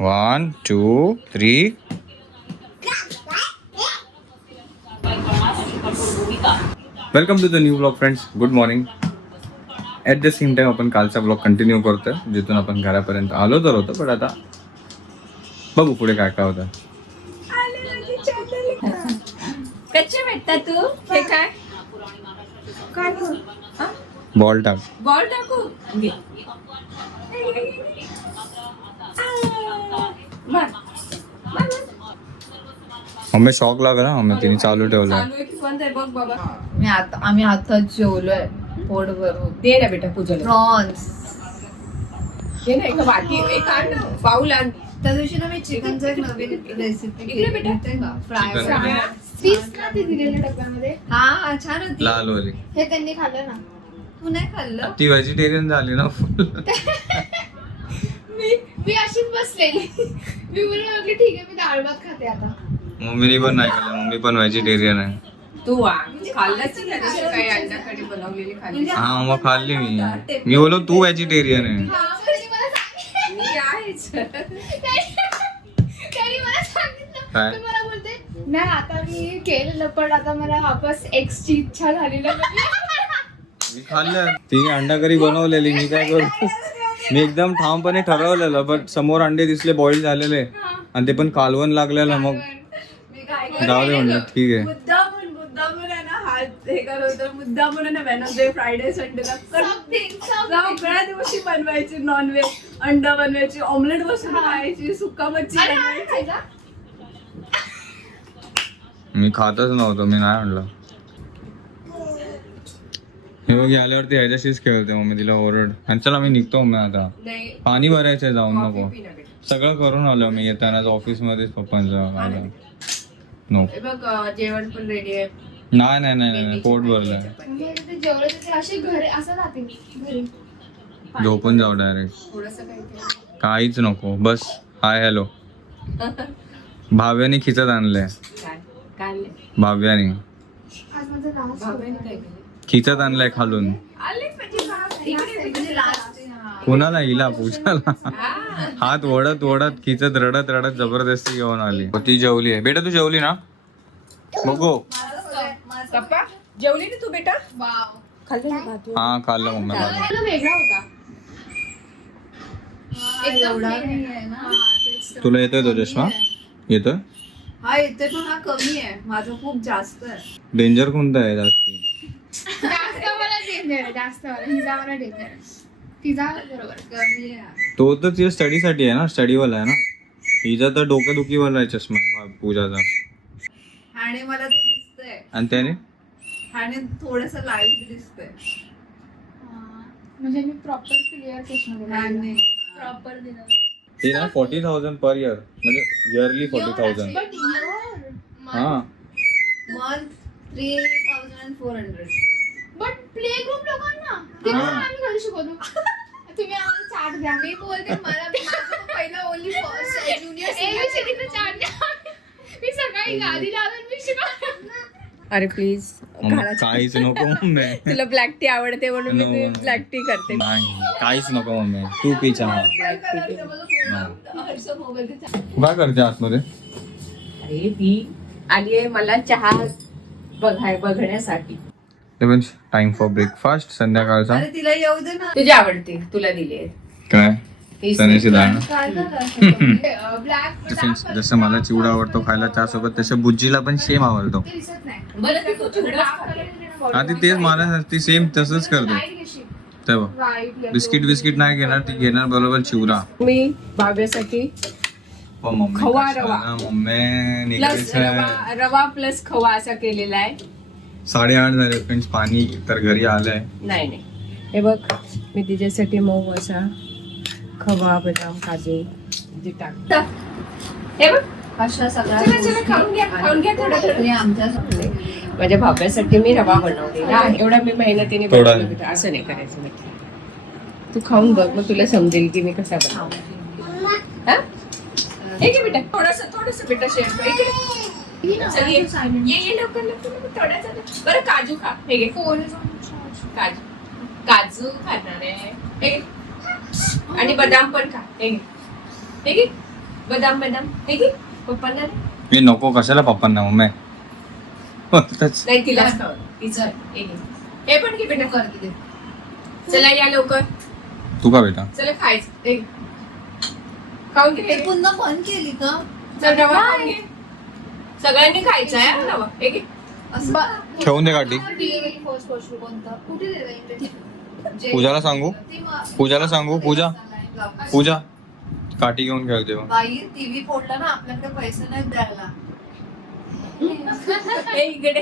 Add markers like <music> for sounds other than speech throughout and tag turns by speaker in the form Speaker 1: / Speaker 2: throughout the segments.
Speaker 1: One two three welcome to the new blog friends good morning at the same time आपण कालचा blog continue करतोय. जिथून आपण घरापर्यंत आलो तर होतो पण आता बघू पुढे काय काय होतं.
Speaker 2: कच्चे भेटतात तू? हे काय?
Speaker 1: बॉल टाक.
Speaker 2: बॉल टाकू.
Speaker 1: मम्मी शॉक लागला मम्मी तिने चालू ठेवलं.
Speaker 2: चालू आहे की बंद आहे? बघ बाबा.
Speaker 3: मी आता आम्ही आता जेवलोय. पोट भरून
Speaker 2: दे ना बेटा पूजन
Speaker 3: प्रॉन्स.
Speaker 2: दे ना एक वाटी एक आण ना. पाऊल आण.
Speaker 3: त्या दिवशी ना मी चिकनचं एक नवीन रेसिपी
Speaker 2: इकडे बेटा.
Speaker 3: Fry
Speaker 1: Chicken.
Speaker 4: ना ती दिलेल्या डब्यामध्ये.
Speaker 3: हा छान होती.
Speaker 1: लाल वाली
Speaker 4: हे त्यांनी खाल्लं ना.
Speaker 3: तू नाही खाल्लं?
Speaker 1: ती व्हेजिटेरियन झाली ना फुल <laughs>
Speaker 4: मी अशीच बसलेली. मी बोलून लागली ठीक आहे मी डाळ भात खाते आता.
Speaker 1: मम्मीने पण नाही खाल्लं मम्मी पण व्हेजिटेरियन आहे.
Speaker 2: तू आ खाल्लंच ना जशी काही अंडा कढी बनवलेली खाल्ली.
Speaker 1: हा मग खाल्ली मी. मी बोलो तू व्हेजिटेरियन आहे.
Speaker 4: मला सांगितलं
Speaker 2: मी आहेच.
Speaker 4: त्यांनी मला सांगितलं.
Speaker 1: काय?
Speaker 4: तर मला बोलते नाही आता मी केलेलं पण आता मला वापस एक्स ची इच्छा झाली ना
Speaker 1: मी खाल्लं. तिने अंडा करी बनवलेली मी काय करू? <laughs> <laughs> मी एकदम ठामपणे ठरवलेलं बट समोर अंडे दिसले बॉईल झालेले आणि ते पण कालवण लागलेलं मग
Speaker 2: मी काय
Speaker 1: जाऊ दे म्हणलं ठीक आहे.
Speaker 2: मुद्दा म्हणून मुद्दा म्हणून आहे ना हात हे करत होतं मुद्दा म्हणून आहे वेनसडे फ्रायडे संडेला सगळ्या दिवशी बनवायची नॉनव्हेज अंडा बनवायची ऑमलेट बसून खायची सुका मच्छी
Speaker 4: अरे
Speaker 2: बनवायची.
Speaker 4: खायचा?
Speaker 1: मी खातच नव्हतो मी नाही म्हणलं. हे बघ आल्यावरती ह्याच्याशीच खेळते मग मी तिला ओरड. आणि चला मी निघतो मग आता.
Speaker 2: नाही
Speaker 1: पाणी भरायचंय जाऊन नको. सगळं करून आलो मी येताना ऑफिस मध्येच पप्पांचं आलं. नो
Speaker 2: बघ अं, जेवण पण रेडी आहे.
Speaker 1: नाही नाही नाही नाही पोट
Speaker 4: घरी
Speaker 1: झोपून जाऊ डायरेक्ट काहीच नको. बस. हाय हॅलो भाव्याने खिचत आणलंय.
Speaker 2: काय? काय आणलंय?
Speaker 1: भाव्याने. खिचत आणलंय खालून. कुणाला हिला पूजाला?
Speaker 2: हा.
Speaker 1: हात ओढत ओढत खिचत रडत रडत जबरदस्ती घेऊन आली. ती जेवली आहे. बेटा तू जेवली ना? बघू.
Speaker 2: जेवली ना तू बेटा?
Speaker 1: हा खाल्लं.
Speaker 4: हा, तर.
Speaker 1: तुला येतोय तो चष्मा? येतोय?
Speaker 3: हा येते पण हा कमी आहे. माझं खूप जास्त आहे.
Speaker 1: डेंजर कोणता आहे जास्ती?
Speaker 4: जास्त मला डेंजर आहे जास्त मला. हिजा मला डेंजर आहे. तिचा बरोबर.
Speaker 3: कमी आहे.
Speaker 1: तो तर तिच्या स्टडीसाठी आहे ना स्टडीवाला आहे ना. हिचा तर डोकेदुखीवाला आहे चष्मा पूजाचा.
Speaker 3: आणि मला ते दिसतंय.
Speaker 1: आणि त्याने?
Speaker 3: आणि थोडस लाइट दिसतंय.
Speaker 4: हा. म्हणजे मी प्रॉपर क्लिअर चष्मा
Speaker 3: आणि
Speaker 4: प्रॉपर दिलं.
Speaker 1: ते ना फोर्टी थाउजंड पर इयर म्हणजे इयरली फोर्टी थाउजंड हा.
Speaker 3: Month three thousand four hundred
Speaker 4: but play group लोकांना ते
Speaker 1: हा.
Speaker 4: आम्ही घरी शिकवतो तुम्ही आम्हाला चार्ट द्या. मी बोलते मला पहिला ओनली ज्युनियर चार्ट द्या. मी सकाळी गादी मी शिकवतो
Speaker 2: अरे प्लीज
Speaker 1: मम्मी, काहीच नको मम्मी.
Speaker 2: तुला ब्लॅक टी आवडते म्हणून मी
Speaker 1: No.
Speaker 2: ती ब्लॅक टी करते.
Speaker 1: नाही काहीच नको मम्मी. तू पी चहा. हा. तू काय करते आतमध्ये?
Speaker 2: अरे मी आली आहे मला चहा बघाय बघण्यासाठी.
Speaker 1: ते पण टाइम फॉर ब्रेकफास्ट संध्याकाळचा.
Speaker 3: अरे तिला येऊ दे ना.
Speaker 2: तुझी आवडते तुला दिली
Speaker 1: काय?
Speaker 2: ही
Speaker 1: चण्याची डाळ ना?
Speaker 4: काय झालं ब्लॅक
Speaker 1: जसं मला चिवडा आवडतो खायला त्यासोबत तसं बुज्जीला पण सेम आवडतो.
Speaker 4: ते दिसत नाही.
Speaker 2: बरं ती तू चिवडा
Speaker 1: हा ती तेच मला ती सेम तसंच करते. तेव्हा. बिस्किट बिस्किट नाही घेणार ती घेणार बरोबर चिवडा.
Speaker 2: मी भाव्यासाठी
Speaker 1: हो मम्मी.
Speaker 2: खवा
Speaker 1: कशाला?
Speaker 2: रवा.
Speaker 1: मम्मी आहे.
Speaker 2: रवा प्लस खवा असा केलेला आहे.
Speaker 1: साडेआठ झाले फ्रेंड्स पाणी तर घरी आलंय.
Speaker 2: नाही नाही. हे बघ मी तिच्यासाठी मऊ असा खवा बदाम काजू जे टाक. हे बघ.
Speaker 3: अशा सगळ्या
Speaker 2: चला, चला, खाऊन घ्या, खाऊन घ्या थोडं, थोडं.
Speaker 3: गोष्टी आमच्या
Speaker 2: माझ्या भाव्यासाठी मी रवा बनवलेला आहे. एवढा मी मेहनतीने
Speaker 1: थोडा.
Speaker 2: बनवलं होतं. असं नाही करायचं बेटा तू खाऊन बघ मग तुला समजेल की मी कसा बनवला हा? हे घे बेटा. थोडस थोडस बेटा शेअर इकडे. चल, ये. ये ये लवकर लवकर लवकर, थोडंसं दे. बरं काजू खा. हे घे. काजू. काजू खाणार आहे. हे घे. आणि बदाम पण खा. हे घे. हे घे. बदाम बदाम. हे घे. पप्पांना दे.
Speaker 1: हे नको कशाला पप्पांना मम्मी.
Speaker 2: नाही तिलाच खाऊ तिचं हे घे. हे पण घे बेटा.
Speaker 3: करते ते.
Speaker 2: चला या लवकर.
Speaker 1: तू का बेटा.
Speaker 2: चला खायचं. हे घे. खाऊन घे.
Speaker 3: पुन्हा बंद केली का?
Speaker 2: चल खाऊन घे. सगळ्यांनी खायचं आहे हे
Speaker 1: ठेवून दे गाठी.
Speaker 3: डिलिव्हरी फर्स्ट फर्स्ट कोणता? कुठे दिलं जे-
Speaker 1: पूजाला सांगू? पूजाला सांगू? पूजा? पूजा काठी घेऊन खेळते मग.
Speaker 3: बाई टीव्ही फोडला ना आपल्याकडे पैसे नाही द्यायला. <laughs>
Speaker 2: इकडे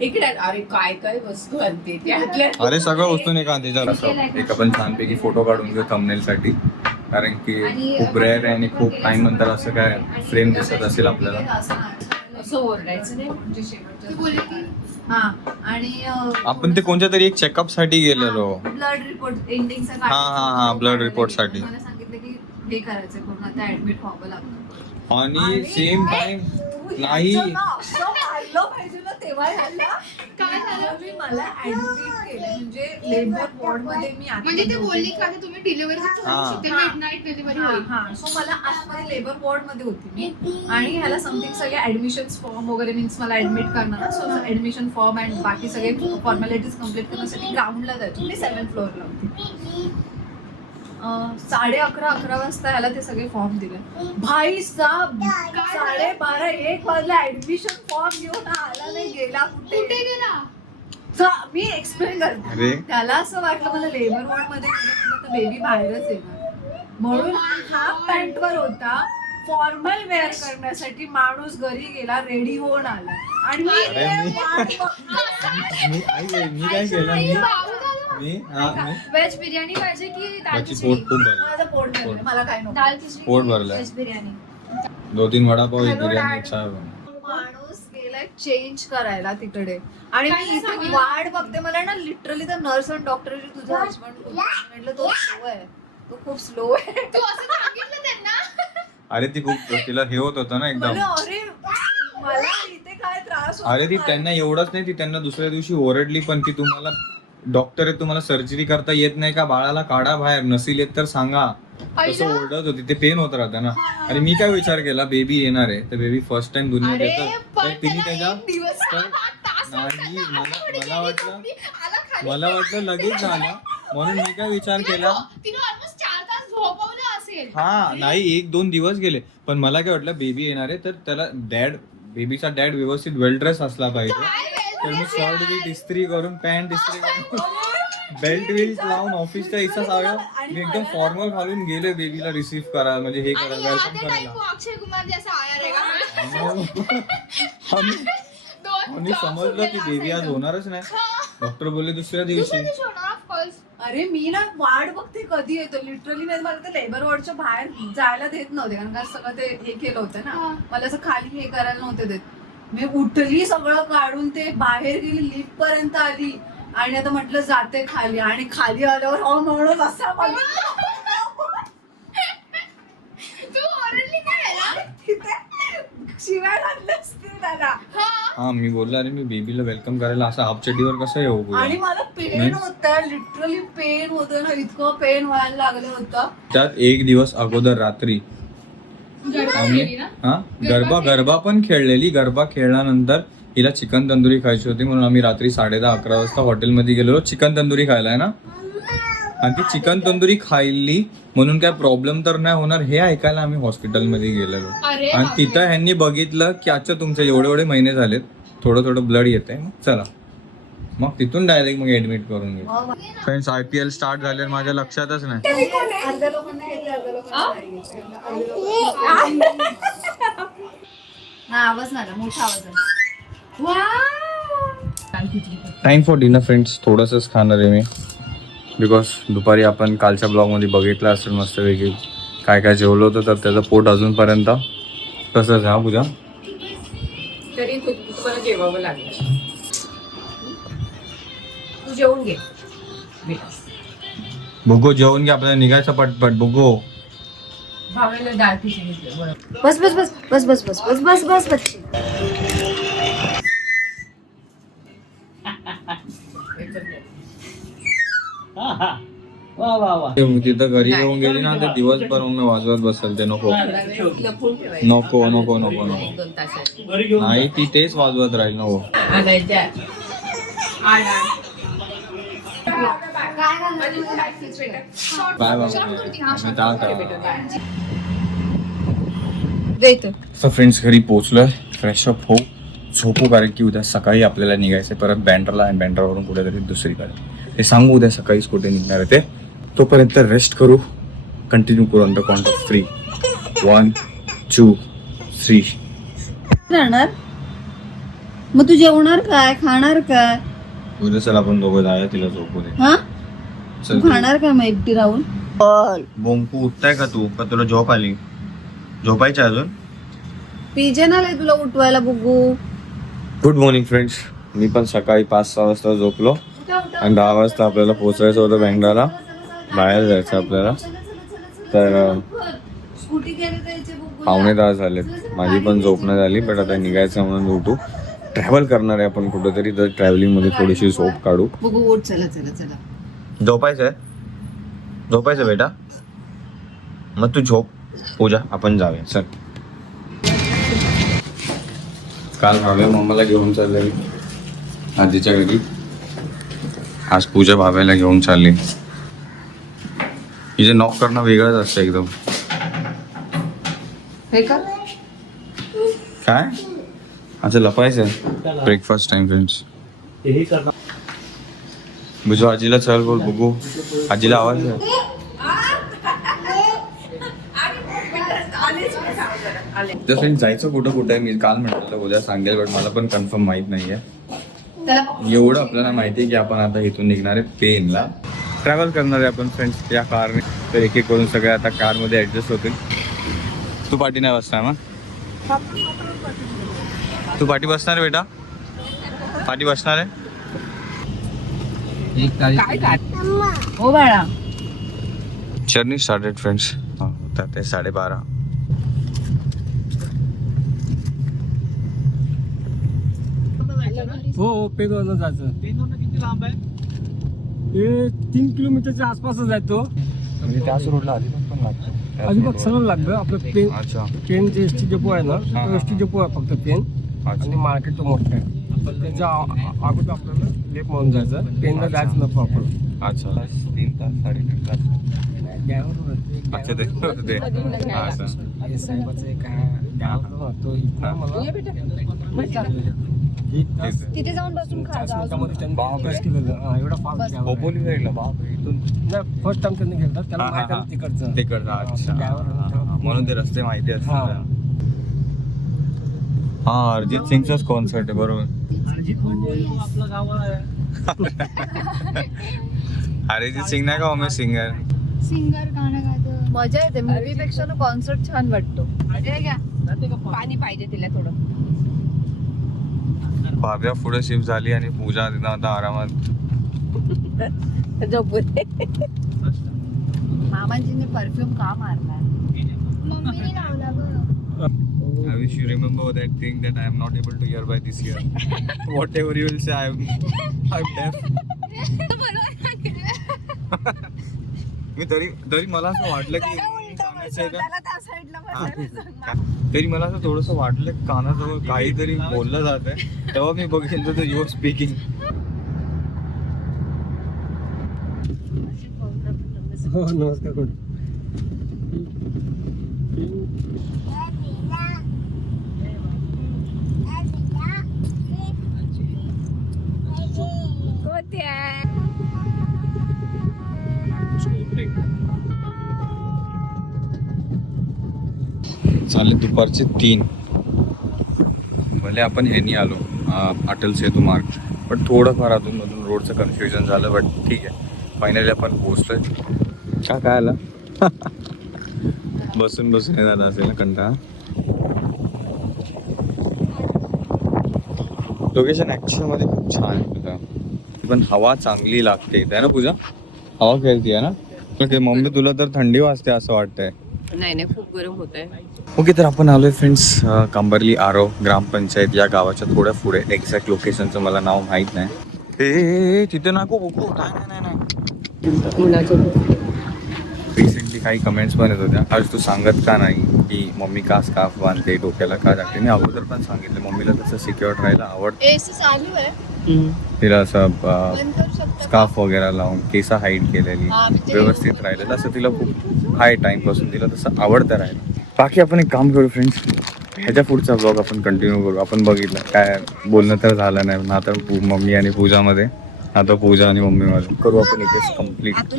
Speaker 2: इकडे. अरे काय काय वस्तू आणते
Speaker 1: अरे सगळं वस्तू नाही का एक आपण छानपैकी फोटो काढून घेऊ थंबनेल साठी. कारण की खूप रेअर आहे आणि खूप टाइम नंतर असं काय फ्रेम दिसत असेल आपल्याला.
Speaker 3: असं
Speaker 2: ओरडायचं नाही
Speaker 3: म्हणजे शेवटच्या हा आणि
Speaker 1: आपण ते कोणत्या तरी एक चेकअपसाठी गेलेलो.
Speaker 3: ब्लड रिपोर्ट एंडिंगचा
Speaker 1: हा, हा, हा, blood report साठी.
Speaker 3: मला सांगितलं की हे करायचं पूर्ण आता ऍडमिट व्हावं लागतं.
Speaker 1: आणि सेम टाइम नाही.
Speaker 3: पाहिजे. तेव्हा
Speaker 4: काय झालं?
Speaker 3: मी मला ऍडमिट केलं. म्हणजे लेबर वॉर्डमध्ये मी आतमध्ये
Speaker 4: म्हणजे ते. बोलली का आता तुम्ही डिलिव्हरी
Speaker 1: हा.
Speaker 4: मिड नाईट डिलिव्हरी
Speaker 3: हा
Speaker 4: होईल.
Speaker 3: हा. सो मला आतमध्ये लेबर वॉर्डमध्ये होती मी. आणि ह्याला समथिंग सगळे ऍडमिशन फॉर्म वगैरे मीन्स मला ऍडमिट करणार. सो ऍडमिशन फॉर्म अँड बाकी सगळे फॉर्मॅलिटीज कंप्लीट करण्यासाठी ग्राउंडला जायचो. मी सेवन फ्लोअरला होती. साडे अकरा अकरा वाजता ह्याला ते सगळे फॉर्म दिले. भाई साब साडे बारा एक वाजला ऍडमिशन फॉर्म घेऊन आला नाही गेला
Speaker 4: कुठे?
Speaker 3: कुठे
Speaker 4: गेला?
Speaker 3: चा- मी एक्सप्लेन करते. त्याला असं वाटलं मला लेबर वॉर्डमध्ये गेलं तर बेबी बाहेरच येणार म्हणून हाफ पॅन्ट वर होता. फॉर्मल वेअर करण्यासाठी माणूस घरी गेला रेडी होऊन आला. आणि मी
Speaker 1: काय केलं? मी हा मी.
Speaker 5: व्हेज बिर्याणी पाहिजे की दाल
Speaker 1: त्याची
Speaker 5: खिचडी?
Speaker 1: पोट खूप भरलं.
Speaker 3: माझं पोट भरलं, मला काय नको.
Speaker 5: दाल खिचडी
Speaker 1: पोट
Speaker 5: की
Speaker 1: भरलंय.
Speaker 5: व्हेज बिर्याणी
Speaker 1: दोन तीन वडापाव एक बिर्याणी. चहा
Speaker 3: माणूस गेलाय चेंज करायला तिकडे. आणि मी इथे वाट बघते मला ना लिटरली तर नर्स आणि डॉक्टर तुझा हसबंड म्हटलं तो स्लो आहे. तो खूप स्लो आहे.
Speaker 4: तू असं सांगितलं त्यांना?
Speaker 1: अरे ती खूप तिला हे होत होतं ना एकदम.
Speaker 3: अरे मला इथे काय त्रास होतो
Speaker 1: अरे ती? त्यांना एवढंच नाही ती त्यांना दुसऱ्या दिवशी ओरडली पण की तुम्हाला डॉक्टर आहे तुम्हाला सर्जरी करता येत नाही का? बाळाला काढा बाहेर. नसील येत तर सांगा. तसं ओरडत होती. ते पेन होत राहतं ना. आणि मी काय विचार केला बेबी येणार आहे. तर बेबी फर्स्ट टाइम दुनियात
Speaker 4: अरे
Speaker 1: येतं
Speaker 4: पण
Speaker 1: तर तिने
Speaker 4: त्याला
Speaker 1: त्याच्या
Speaker 4: एक दिवस
Speaker 1: तर-
Speaker 4: आठ तास
Speaker 1: नाही मला मला वाटलं मला वाटलं लगेच झालं. म्हणून मी काय विचार केला
Speaker 4: तिने ऑलमोस्ट चार तास झोपवलं असेल.
Speaker 1: हा नाही एक दोन दिवस गेले. पण मला काय वाटलं बेबी येणार आहे तर त्याला डॅड बेबीचा डॅड व्यवस्थित वेल ड्रेस असला पाहिजे.
Speaker 4: काय
Speaker 1: तर मी शर्ट बी इस्त्री करून पॅन्ट इस्त्री करून. <laughs> बेल्ट विल्ट लावून ऑफिसच्या इथं सगळं. मी एकदम फॉर्मल घालून गेले बेबीला रिसीव्ह करा म्हणजे हे करा
Speaker 4: आणि
Speaker 1: वेलकम करायला.
Speaker 4: अक्षय कुमार जैसा आया रहेगा <laughs>
Speaker 1: आम्ही
Speaker 4: दोन
Speaker 1: आम्ही समजलं की बेबी आज होणारच नाही. <laughs> डॉक्टर बोलले दुसऱ्या दिवशी.
Speaker 3: अरे मी ना वाट बघते कधी येतो. लिटरली नाही मला ते लेबर वॉर्डच्या बाहेर जायला देत नव्हते. कारण का सगळं ते हे केलं होतं. ना. मला असं खाली हे करायला नव्हते देत. मी उठली सगळं काढून ते बाहेर गेली लिफ्ट पर्यंत आली आणि आता म्हटलं जाते खाली आणि खाली आल्यावर हा माणूस असा शिवाय त्याला.
Speaker 4: हा.
Speaker 1: हा मी बोललो अरे मी बेबीला वेलकम करायला असं हाफ चड्डीवर कसं येऊ.
Speaker 3: आणि मला पेन होत लिटरली पेन होतं ना इतकं पेन व्हायला लागलं होतं.
Speaker 1: त्यात एक दिवस अगोदर रात्री आम्ही हा? गरबा गरबा पण खेळलेली. गरबा खेळल्यानंतर हिला चिकन तंदुरी खायची होती. म्हणून आम्ही रात्री साडे दहा अकरा वाजता हॉटेलमध्ये गेलेलो. चिकन तंदुरी खायला आहे ना? आणि ती चिकन तंदुरी खाल्ली म्हणून काय प्रॉब्लेम तर नाही होणार. हे ऐकायला आम्ही हॉस्पिटलमध्ये गेलेलो. आणि. तिथं ह्यांनी बघितलं की अच्छा तुमचे एवढे एवढे महिने झालेत. थोडं थोडं ब्लड येत आहे चला. मग तिथून डायरेक्ट मग ऍडमिट करून घे
Speaker 3: मग
Speaker 1: friends I P L start झाले माझ्या लक्षातच नाही.
Speaker 3: आवाज नाही आला, मोठा आवाज आला.
Speaker 1: टाइम फॉर डिनर फ्रेंड्स थोडंसंच खाणार आहे मी. बिकॉज दुपारी आपण कालच्या ब्लॉगमध्ये बघितलं असेल मस्तपैकी. काय काय जेवलं होतं तर त्याचं पोट अजूनपर्यंत तसंच हा पूजा?
Speaker 2: तरी जेवावं लागलं. जेवून घे.
Speaker 1: बघू जेवून घ्या आपल्याला निघायचं पटपट बघू
Speaker 2: भावेला डाळ खिचडी दे, बरं.
Speaker 5: बस बस बस बस बस बस बस बस बस बस.
Speaker 1: ते तिथं घरी येऊन गेली ना तर दिवसभर मग मी वाजवत बसल ते नको.
Speaker 2: लपून ठेवायचं.
Speaker 1: नको नको नको नको.
Speaker 2: दोन तासात.
Speaker 1: नाही ती तेच वाजवत राहील नको.
Speaker 2: आणायच्या. आण आण.
Speaker 1: सो फ्रेंड्स घरी पोहोचलोय. फ्रेश अप होऊ झोपू कारण की उद्या सकाळी आपल्याला निघायचं परत बँड्राला आणि बँड्रावरून कुठेतरी दुसरीकडे. ते सांगू उद्या सकाळीच कुठे निघणार आहे ते. तोपर्यंत रेस्ट करू. कंटिन्यू करू on the count of three one two three
Speaker 5: राहणार? मग तू जेवणार काय? खाणार काय?
Speaker 1: उद्या चल आपण दोघं जाऊया तिला झोपू दे.
Speaker 5: हा? तू खाणार काय मग एकटी राहून? बोल.
Speaker 1: बोंकू उठताय का तू? का तुला झोप आली? झोपायची अजून?
Speaker 5: पीजे ना लय तुला उठवायला बघू.
Speaker 1: गुड मॉर्निंग फ्रेंड्स मी पण सकाळी पाच सहा वाजता झोपलो. आणि दहा वाजता आपल्याला पोहोचायचं होतं बँड्राला बाहेर जायचं आपल्याला. तर पावणे दहा झालेत. माझी पण झोप नाही झाली बट आता निघायचं म्हणून उठू. ट्रॅव्हल करणार आहे आपण कुठेतरी तर ट्रॅव्हलिंगमध्ये थोडीशी झोप काढू.
Speaker 5: बघू उठ चला चला चला.
Speaker 1: झोपायचं आहे. झोपायचं बेटा. मग तू झोप. पूजा आपण जाऊया. चल. काल भाव्या मम्माला घेऊन चालले. आजीच्या घरी आज पूजा भाव्याला घेऊन चालली. हिचे नॉक करणं वेगळंच असतं एकदम.
Speaker 2: हे का?
Speaker 1: काय? असं लपायचं ब्रेकफास्ट टाइम फ्रेंड्स बुजू आजीला चल बोल बघू आजीला आवाज तर फ्रेंड जायचं कुठं कुठं आहे? मी काल म्हटलं उद्या सांगेल बट मला पण कन्फर्म माहीत नाहीये. एवढं आपल्याला माहिती आहे की आपण आता इथून निघणार आहे पेनला. ट्रॅव्हल करणार आहे आपण फ्रेंड्स या कारने तर एक एक करून सगळे आता कारमध्ये ॲडजस्ट होतील. तू पाठी नाही बसणार मग तू पाठी बसणार आहे बेटा? पाठी बसणार आहे?
Speaker 2: काय काय
Speaker 5: हो बाळा.
Speaker 1: जर्नी स्टार्टेड फ्रेंड्स होतात ते साडेबारा.
Speaker 6: हो हो पेनवरनं जायचं. किती लांब आहे? हे तीन किलोमीटरच्या आसपासच आहे तो.
Speaker 1: म्हणजे त्याच रोडला अलिबाग पण लागतं.
Speaker 6: अजिबात सरळ लागतं. आपलं पेन
Speaker 1: अच्छा.
Speaker 6: पेन जे एस टी डेपो आहे ना
Speaker 1: हा,
Speaker 6: तो एस टी डेपो आहे फक्त पेन. आणि मार्केट तो मोठं आहे. त्याच्या अगोदर आपल्याला लेप म्हणून जायचं पेनला जायचं नको आपण
Speaker 1: अच्छा तीन तास साडेतीन तास अच्छा ते ते हा.
Speaker 6: अरे साहेबाचं ना, इथनं मला
Speaker 1: तेच.
Speaker 5: तिथे जाऊन बसून खा
Speaker 6: चाळीस
Speaker 5: जा अजून.
Speaker 6: मिनिटामध्ये त्यांनी
Speaker 1: बापरे.
Speaker 6: request केलेलं. हा, एवढा फास्ट
Speaker 1: खोपोली साईडला बापरे इथून
Speaker 6: नाही फर्स्ट टाइम त्यांनी त्याला
Speaker 1: हा, हा,
Speaker 6: माहिती
Speaker 1: हा.
Speaker 6: आहे तिकडचं
Speaker 1: अच्छा हा, हा, हा. म्हणून ते रस्ते माहिती
Speaker 6: हा.
Speaker 1: असतात हा अरिजित सिंगचाच कॉन्सर्ट आहे बरोबर
Speaker 6: आपलं गाव आहे. <laughs>
Speaker 1: अरिजित सिंग नाही का उमेश सिंगर?
Speaker 4: सिंगर गाणं गातो.
Speaker 5: मजा येते. मूवी पेक्षा ना कॉन्सर्ट छान वाटतो.
Speaker 2: पाणी? पाहिजे तिला थोडं.
Speaker 1: भाव्या पुढे शिफ्ट झाली आणि पूजा तिथं आता आरामात. <laughs>
Speaker 5: मामाजीने परफ्यूम का मारलाय
Speaker 4: मम्मीने लावला बघ <laughs>
Speaker 1: I wish you remember that thing that I am not able to hear by this year. Whatever you will say, I am, I'm deaf. मी तरी तरी मला असं वाटलं की सांगायचं आहे का हा? तरी मला असं थोडस वाटलं कानाजवळ काहीतरी बोललं जात आहे तेव्हा मी बघितलं तर युअर स्पीकिंग
Speaker 6: हो नमस्कार कोण
Speaker 1: चालेल दुपारचे तीन. भले आपण ह्यानी आलो अटल सेतू मार्ग. पण थोडंफार अजून मधून रोडचं कन्फ्युजन झालं बट ठीक आहे. फायनली आपण पोहोचलोय. का काय आला? बसून बसून येणार असेल ना कंटाळा? लोकेशन ॲक्च्युअलमध्ये खूप छान आहे. तुझं पण हवा चांगली लागते. आहे ना पूजा? हवा खेळते आहे ना? ओके मम्मी तुला तर थंडी वाजते असं वाटतंय.
Speaker 2: नाही नाही खूप गरम होत आहे
Speaker 1: ओके तर आपण आलोय फ्रेंड्स कांबर्ली आरो ग्रामपंचायत या गावाच्या थोड्या पुढे. एक्झॅक्ट लोकेशनचं मला नाव माहीत नाही. ए, तिथे नको बघू नाही नाही मम्मीची काही कमेंट्स पण येत होत्या. आज तू सांगत का नाही की मम्मी का स्कार्फ बांधते? डोक्याला का टाकते मी अगोदर पण सांगितलं. मम्मीला तसं सिक्युअर राहायला आवडतं.
Speaker 4: एसी चालू आहे.
Speaker 1: तिला असं स्कार्फ वगैरे लावून केस हाईड केलेली
Speaker 4: म्हणजे-
Speaker 1: व्यवस्थित राहिलेलं. असं तिला खूप हाय टाइमपासून तिला तसं आवडतं राहिलं बाकी आपण एक काम करू फ्रेंड्स ह्याच्या पुढचा ब्लॉग आपण कंटिन्यू करू. आपण बघितलं काय बोलणं तर झालं नाही. ना तर पू- मम्मी आणि पूजामध्ये आता पूजा आणि मम्मीमध्ये. करू आपण इथेच complete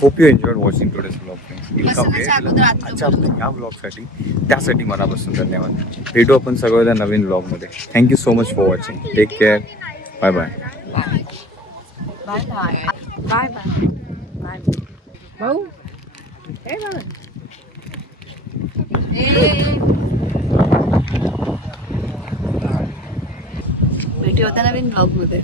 Speaker 1: hope you enjoy watching today's blog अच्छा आपल्या ह्या ब्लॉगसाठी त्यासाठी मनापासून धन्यवाद. भेटू आपण सगळ्या नवीन ब्लॉगमध्ये thank you so much for watching take care bye bye
Speaker 2: bye bye bye भाऊ हे
Speaker 5: भेटू होता नवीन ब्लॉगमध्ये.